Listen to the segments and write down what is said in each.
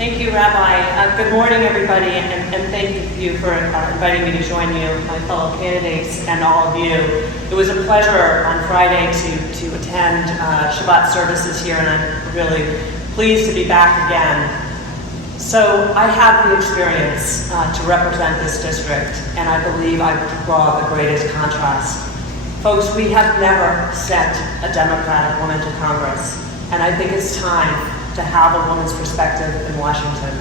Thank you, Rabbi. Good morning, everybody, and thank you for inviting me to join you, my fellow candidates, and all of you. It was a pleasure on Friday to attend Shabbat services here, and I'm really pleased to be back again. So I have the experience to represent this district, and I believe I draw the greatest contrast. Folks, we have never sent a Democratic woman to Congress, and I think it's time to have a woman's perspective in Washington.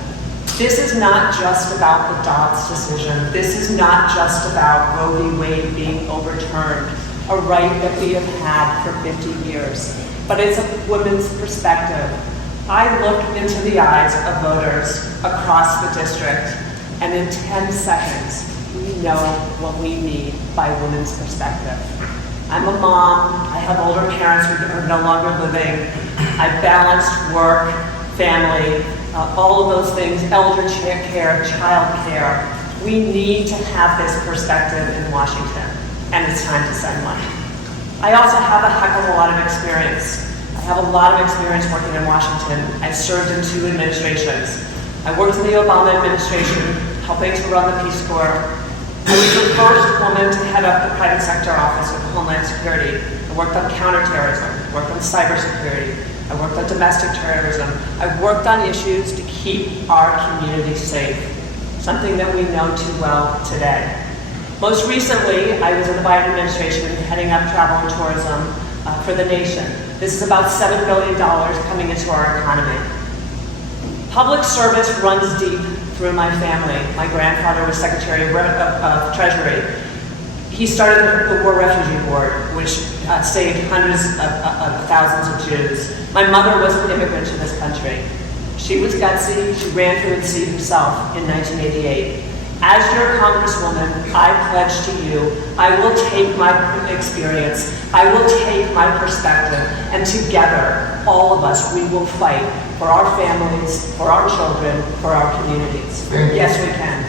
This is not just about the Dobbs decision. This is not just about Roe v. Wade being overturned, a right that we have had for 50 years, but it's a woman's perspective. I look into the eyes of voters across the district, and in 10 seconds, we know what we mean by women's perspective. I'm a mom, I have older parents who are no longer living, I've balanced work, family, all of those things, elder care, child care. We need to have this perspective in Washington, and it's time to send money. I also have a heck of a lot of experience. I have a lot of experience working in Washington. I've served in 2 administrations. I worked in the Obama administration, helping to run the Peace Corps. I was the first woman to head up the private sector office of Homeland Security. I worked on counterterrorism, I worked on cybersecurity, I worked on domestic terrorism. I worked on issues to keep our community safe, something that we know too well today. Most recently, I was in the Biden administration heading up travel and tourism for the nation. This is about $7 billion coming into our economy. Public service runs deep through my family. My grandfather was Secretary of Treasury. He started the War Refugee Board, which saved hundreds of thousands of Jews. My mother was an immigrant to this country. She was gutsy. She ran for the seat herself in 1988. As your Congresswoman, I pledge to you, I will take my experience, I will take my perspective, and together, all of us, we will fight for our families, for our children, for our communities. Yes, we can.